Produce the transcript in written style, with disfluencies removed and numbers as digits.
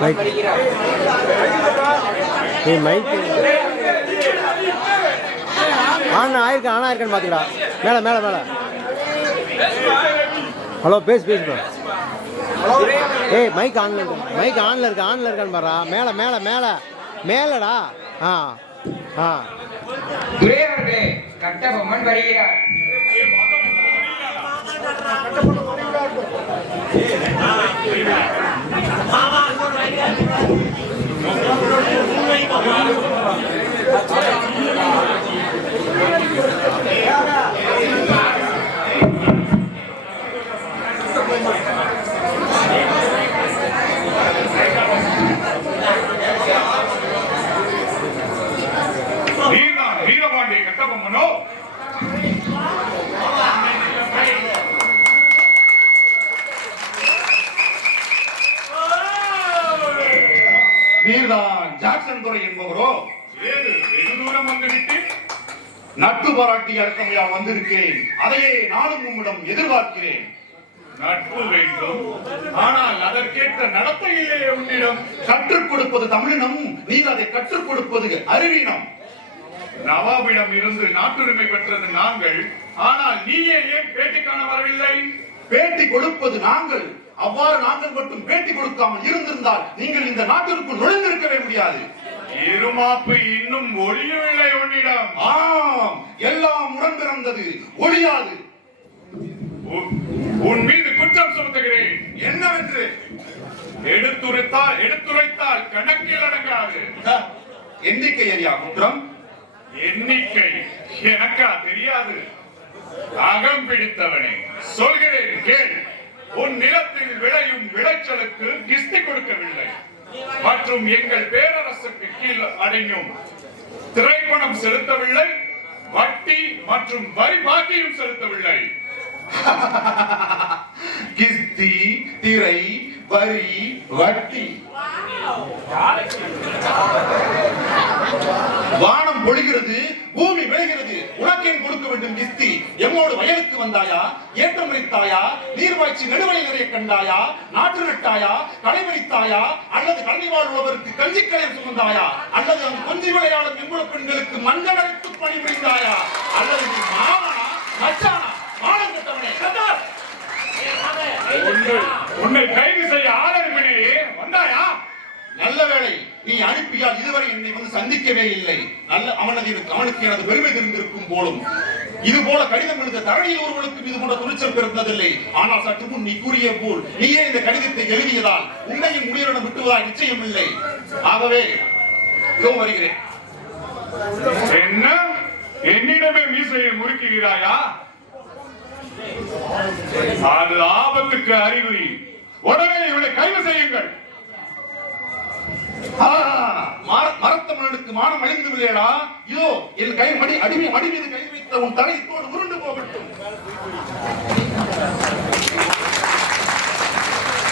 Mic நீ mic ஆனா ஆயிருக்கான்னு பாத்தீங்களா? மேல மேல மேல ஹலோ பேசுப்பா. ஏய் மைக் ஆன்ல இருக்கான்னு பாரா. மேல மேல மேல மேலடா. துரையவர்களே, கட்டபொம்மன் வருகிறார். வீரபாண்டிய கட்டபொம்மனோ? நீர்தான் ஜாக்சன் துரை என்பவரோ? வெகு தூரம் வந்துவிட்டு நட்பு பாராட்டி அடக்கமையா வந்திருக்கிறேன். அதையே நானும் உம்மிடம் எதிர்பார்க்கிறேன். நட்பு வேண்டும், ஆனால் அதற்கேற்ற நடத்தையிலே உன்னிடம் கற்றுக் கொடுப்பது தமிழினம், நீர் அதை கற்றுக் கொடுப்பது அறிவீனம். நவாபிடம் இருந்து நாட்டுரிமை பெற்றது நாங்கள், ஆனால் நீயே ஏன் பேட்டி காண வரவில்லை? பேட்டி கொடுப்பது நாங்கள். அவ்வாறு நாங்கள் மட்டும் பேட்டி கொடுக்காமல் இருந்திருந்தால் நீங்கள் இந்த நாட்டிற்குள் நுழைந்திருக்கவே முடியாது. இருமாப்பு இன்னும் ஒழியவில்லை உன்னிடம். ஆம், எல்லாம் உடன்பிறந்தது, ஒழியாது. உன் மீது குற்றம் சுமத்துகிறேன். என்னவென்று? எடுத்துரைத்தால் கணக்கில் அடங்காது. எண்ணிக்கை அறியா குற்றம்? எண்ணிக்கை எனக்கா தெரியாது? அகம் பிடித்தவனே, சொல்கிறேன் கேள். உன் நிலத்தில் விளையும் விளைச்சலுக்கு கிஸ்தி கொடுக்கவில்லை மற்றும் எங்கள் பேரரசுக்கு கீழ் அடங்கும் திரைப்பணம் செலுத்தவில்லை, வட்டி மற்றும் வரி பாக்கியும் செலுத்தவில்லை. கிஸ்தி, திரை, வரி, வட்டி. வானம் பொழிகிறது, பூமி விளைகிறது, உனக்கேன் கொடுக்க வேண்டும் கிஸ்தி? எம்மோடு வயலுக்கு வந்தாயா? ஏற்றம் வைத்தாயா? நீர்வாய்ச்சி நெடுவழி நிறைய கண்டாயா? நாற்று நட்டாயா? களை பறித்தாயா? அல்லது கல்வி வாழ்வதற்கு கஞ்சிக்கலையை சுமந்தாயா? அல்லது அந்த கொஞ்சி விளையாடும் எங்குள பெண்களுக்கு மஞ்சள் அரைத்து பணிபுரிந்தாயா? அல்லது நீ மாமனா மச்சானா? மானம் கட்டவனே கண்டார். உன்னை கைது செய்ய ஆதரவினையே வந்தாயா? நல்ல வேளை, நீ அனுப்பியால் இதுவரை என்னை வந்து சந்திக்கவே இல்லை. நல்ல அவனுக்கு எனது பெருமை தெரிந்திருக்கும் போலும். இது போல கடிதம் எழுத தரணியில் ஒருவனுக்கு இது போன்ற துணிச்சல் பிறந்ததில்லை. ஆனால் சற்று முன் நீ கூறிய போல் நீயே இந்த கடிதத்தை எழுதியதால் உன்னையும் முடியரிடம் விட்டுவதால் நிச்சயம் இல்லை. ஆகவே இதோ வருகிறேன். என்ன, என்னிடமே மீசையை முறுக்குகிறாயா? அது ஆபத்துக்கு அறிகுறி. உடனே இவனை கைது செய்யுங்கள். மரத்தமிழனுக்கு மானம் அழிந்து விளையாடா. இதோ என் கை மடி மீது கை வைத்த உன் தலை